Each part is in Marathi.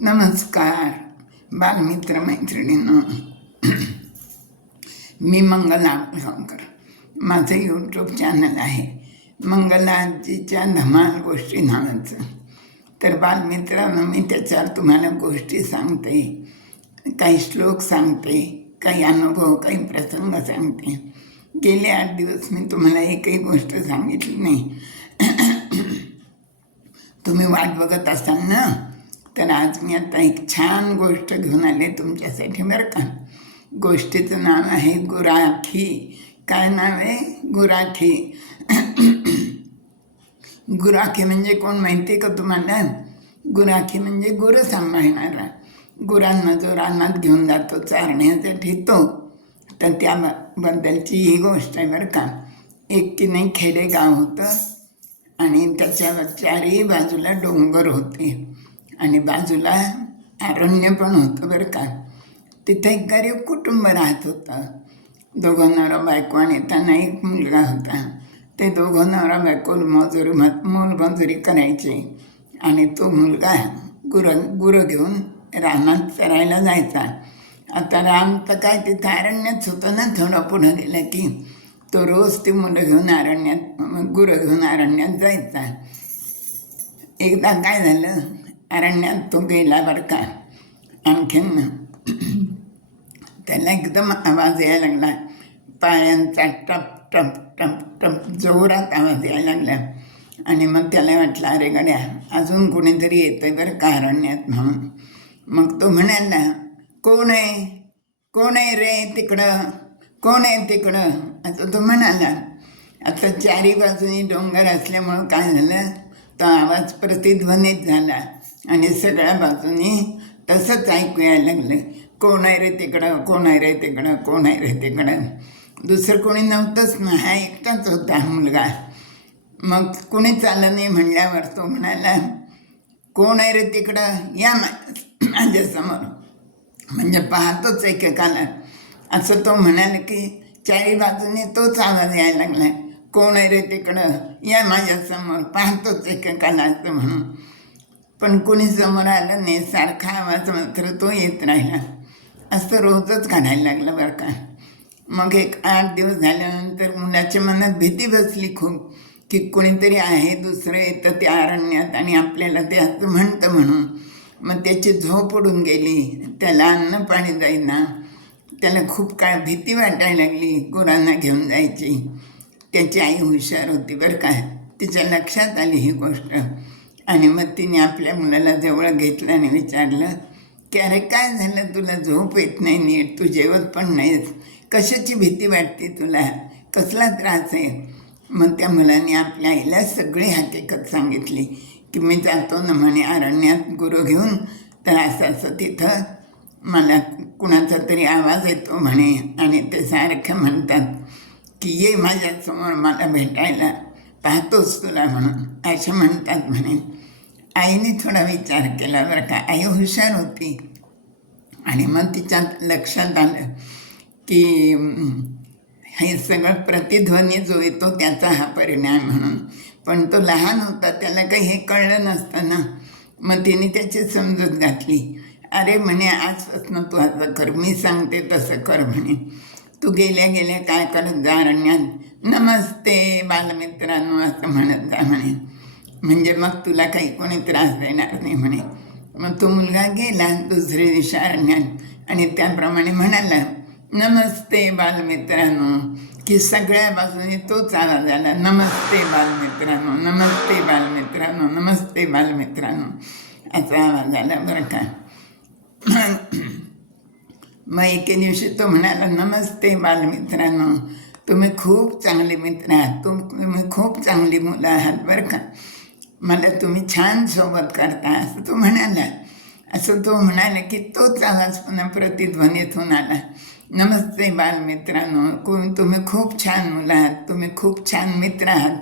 नमस्कार बालमित्र मैत्रिणींनो मी मंगला गावकर माझं यूट्यूब चॅनल आहे. मंगलाजीच्या धमाल गोष्टी नावाचं. तर बालमित्रांनो मी त्याच्यावर तुम्हाला गोष्टी सांगते. काही श्लोक सांगते काही अनुभव काही प्रसंग सांगते. गेले आठ दिवस मी तुम्हाला एकही गोष्ट सांगितली नाही. तुम्ही वाट बघत असाल ना? तर आज मी आता एक छान गोष्ट घेऊन आले तुमच्यासाठी बरं का. गोष्टीचं नाव आहे गुराखी. काय नाव आहे? गुराखी. गुराखी म्हणजे कोण माहिती आहे का तुम्हाला? गुराखी म्हणजे गुरु सांभाळणारा. गुरांना जो रानात घेऊन जातो चारण्यासाठी तो तर त्याबद्दलची ही गोष्ट आहे बरं का. एक की नाही खेडेगाव होतं आणि त्याच्यावर चारही बाजूला डोंगर होते. आणि बाजूला अरण्य पण होतं बरं का. तिथं एक गरीब कुटुंब राहत होतं. दोघं नवरा बायको आणि त्यांना एक मुलगा होता. ते दोघं नवरा बायको मजुरी मोलमजुरी करायचे. आणि तो मुलगा गुरं गुरं घेऊन रानात चरायला जायचा. आता राम तर काय तिथं अरण्यात होतं ना थोडं पुढं गेलं की तो रोज ती मुलं घेऊन अरण्यात गुरं घेऊन अरण्यात जायचा. एकदा काय झालं अरण्यात तो गेला बरं का आणखीन त्याला एकदम आवाज यायला लागला पायांचा टप टप टप टप जोरात आवाज यायला लागला आणि मग त्याला वाटलं अरे गड्या अजून कोणीतरी येतं बरं का अरण्यात म्हणून मग तो म्हणाला कोण आहे कोण आहे रे तिकडं कोण आहे तिकडं असं तो म्हणाला आता चारी बाजूनी डोंगर असल्यामुळं काय झालं तो आवाज प्रतिध्वनित झाला आणि सगळ्या बाजूनी तसंच ऐकू यायला लागलं. कोण आहे रे तिकडं? कोण आहे रे तिकडं? कोण आहे रे तिकडं? दुसरं कोणी नव्हतंच ना. हा एकटाच होता मुलगा. मग कुणी चाललं नाही म्हणल्यावर तो म्हणाला कोण आहे रे तिकडं? या मा माझ्यासमोर म्हणजे पाहतोच एकेकाला. असं तो म्हणाला की चारी बाजूने तोच आवाज यायला लागला. कोण आहे रे तिकडं? या माझ्यासमोर पाहतोच एकेकाला असं म्हणून. पण कुणी समोर आलं नाही सारखा आवाज मात्र तो येत राहिला. असं रोजच काढायला लागलं बरं का. मग एक आठ दिवस झाल्यानंतर मुलाच्या मनात भीती बसली खूप की कोणीतरी आहे दुसरं येतं त्या अरण्यात आणि आपल्याला ते असं म्हणतं म्हणून. मग त्याची झोप उडून गेली. त्याला अन्न पाणी जाईना. त्याला खूप काय भीती वाटायला लागली गुरांना घेऊन जायची. त्याची आई हुशार होती बरं का. तिच्या लक्षात आली ही गोष्ट. आणि मग तिने आपल्या मुलाला जवळ घेतलं आणि विचारलं की अरे काय झालं तुला? झोप येत नाही नीट तू जेवत पण नाहीस. कशाची भीती वाटते तुला? कसला त्रास आहे? मग त्या मुलाने आपल्या आईला सगळी हकीकत सांगितली की मी जातो ना म्हणे अरण्यात गुरु घेऊन तर असं असं तिथं मला कुणाचा तरी आवाज येतो म्हणे आणि ते सारखं म्हणतात की ये माझ्यासमोर मला भेटायला. पाहतोच तुला म्हणून असे म्हणतात म्हणे आईने थोडा विचार केला बरं का आई हुशार होती. आणि मग तिच्या लक्षात आलं की हे सगळं प्रतिध्वनी जो येतो त्याचा हा परिणाम म्हणून. पण तो लहान होता त्याला काही हे कळलं नसतं ना मग तिने त्याची समजूत घातली. अरे म्हणे आजपासून तू असं कर मी सांगते तसं कर म्हणे. तू गेल्या गेल्या काय करत जा अरण्यात नमस्ते बालमित्रांनो असं म्हणत जा म्हणे. म्हणजे मग तुला काही कोणी त्रास देणार नाही म्हणे. मग तो मुलगा गेला दुसऱ्या दिवशी अरण्यात आणि त्याप्रमाणे म्हणाला नमस्ते बालमित्रांनो. की सगळ्या बाजूने तोच आवाज आला नमस्ते बालमित्रांनो नमस्ते बालमित्रांनो नमस्ते बालमित्रांनो. असा आवाज आला बरं का. मग एके दिवशी तो म्हणाला नमस्ते बालमित्रांनो तुम्ही खूप चांगले मित्र आहात. तुम तुम्ही खूप चांगली मुलं आहात बरं का. मला तुम्ही छान सोबत करता. असं तो म्हणाला. असं तो म्हणाला की तोच आवाज पुन्हा प्रतिध्वनीतून आला. नमस्ते बालमित्रांनो कोण तुम्ही खूप छान मुलं आहात. तुम्ही खूप छान मित्र आहात.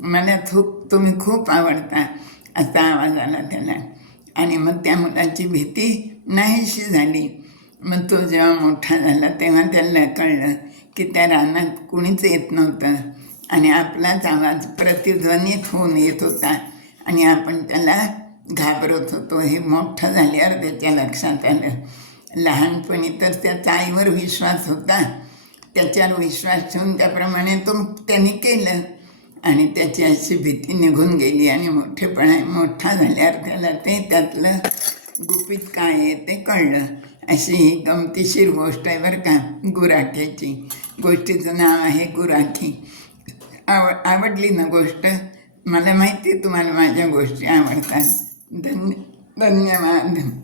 मला खूप तुम्ही खूप आवडता असा आवाज आला त्याला. आणि मग त्या मुलाची भीती नाहीशी झाली. मग तो जेव्हा मोठा झाला तेव्हा त्याला कळलं की त्या रानात कुणीच येत नव्हतं. आणि आपलाच आवाज प्रतिध्वनीत होऊन येत होता. आणि आपण त्याला घाबरत होतो. हे मोठं झाल्यावर त्याच्या लक्षात आलं. लहानपणी तर त्याचा आईवर विश्वास होता. त्याच्यावर विश्वास ठेवून त्याप्रमाणे तो त्याने केलं. आणि त्याची अशी भीती निघून गेली. आणि मोठेपणा मोठा झाल्यावर त्याला ते त्यातलं गुपित काय आहे ते कळलं. अशी ही गमतीशीर गोष्ट आहे बरं का गुराठ्याची गोष्टीचं नाव आहे गुराठी आव आवडली ना गोष्ट? मला माहिती आहे तुम्हाला माझ्या गोष्टी आवडतात. धन्य धन्यवाद.